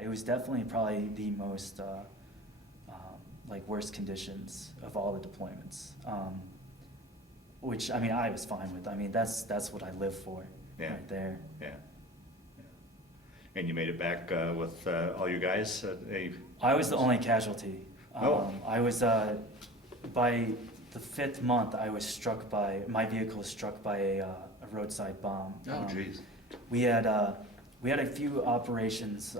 It was definitely probably the most like worst conditions of all the deployments, which I mean I was fine with. I mean that's what I live for, Yeah. right there. Yeah. Yeah. And you made it back with all you guys? I was the only casualty. Oh. I was by the 5th month. I was struck by my vehicle was struck by a roadside bomb. Oh, geez. We had a few operations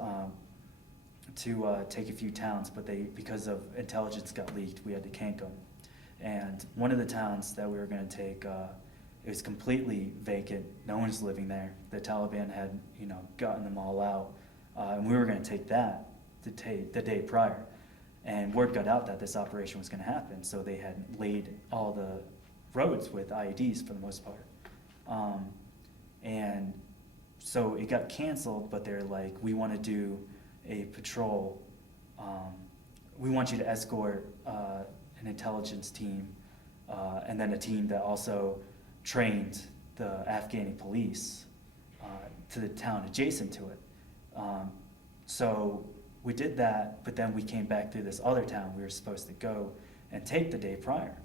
to take a few towns, but because of intelligence got leaked, we had to cank them. And one of the towns that we were going to take, it was completely vacant. No one's living there. The Taliban had, gotten them all out, and we were going to take that the day prior. And word got out that this operation was going to happen, so they had laid all the roads with IEDs for the most part. And so it got canceled, but they're like, we want to do a patrol. We want you to escort an intelligence team and then a team that also trained the Afghani police to the town adjacent to it. So we did that, but then we came back through this other town we were supposed to go and take the day prior.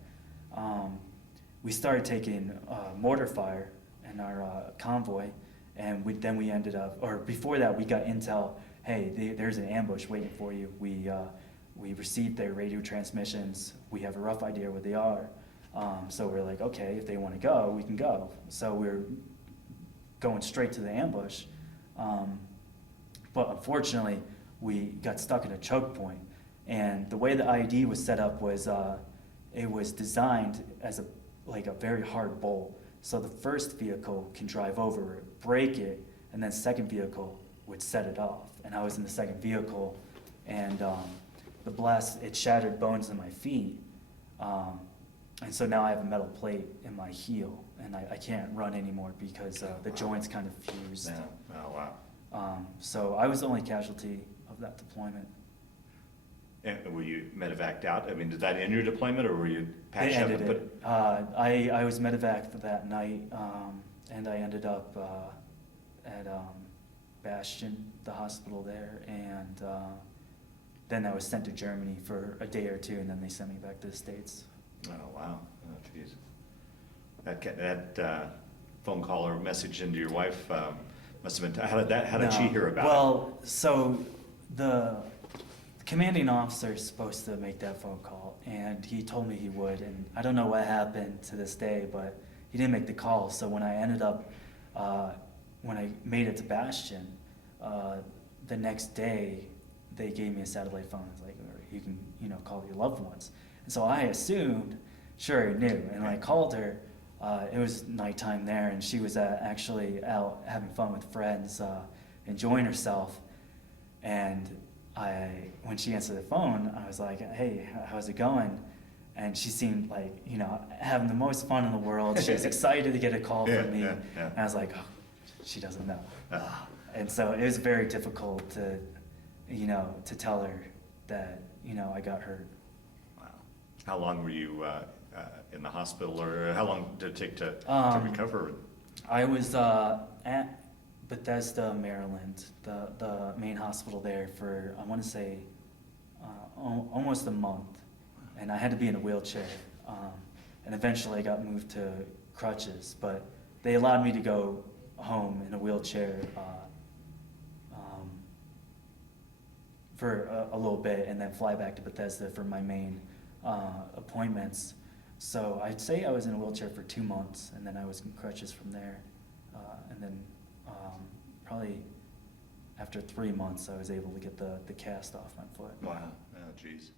We started taking mortar fire in our convoy, and then we ended up, or before that we got intel, hey, there's an ambush waiting for you. We received their radio transmissions. We have a rough idea where they are. So we're like, okay, if they want to go, we can go. So we're going straight to the ambush. But unfortunately, we got stuck in a choke point. And the way the IED was set up was, it was designed as a very hard bowl. So the first vehicle can drive over it, break it, and then second vehicle would set it off. And I was in the second vehicle, and the blast, it shattered bones in my feet. And so now I have a metal plate in my heel, and I can't run anymore because the joints kind of fused. Yeah. Oh, wow. So I was the only casualty of that deployment. And were you medevaced out? I mean, did that end your deployment, or were you patched up? They ended it. I was medevaced that night, and I ended up at Bastion, the hospital there, and then I was sent to Germany for a day or two, and then they sent me back to the States. Oh, wow. Oh, geez. That phone call or message into your wife must have been, how did she hear about it? Well, so the commanding officer is supposed to make that phone call, and he told me he would, and I don't know what happened to this day, but he didn't make the call. So when I ended up, when I made it to Bastion, the next day they gave me a satellite phone. It's like, you can, call your loved ones. And so I assumed, sure, he knew. And when I called her, it was nighttime there, and she was actually out having fun with friends, enjoying herself. And when she answered the phone, I was like, hey, how's it going? And she seemed like, having the most fun in the world. She was excited to get a call from me. And I was like, oh, she doesn't know. And so it was very difficult to, to tell her that, I got hurt. Wow. How long were you in the hospital, or how long did it take to recover? I was at Bethesda, Maryland, the main hospital there for, I want to say, almost a month. And I had to be in a wheelchair. And eventually I got moved to crutches, but they allowed me to go home in a wheelchair for a little bit, and then fly back to Bethesda for my main appointments. So I'd say I was in a wheelchair for 2 months, and then I was in crutches from there. And then probably after 3 months, I was able to get the cast off my foot. Wow. Oh, geez.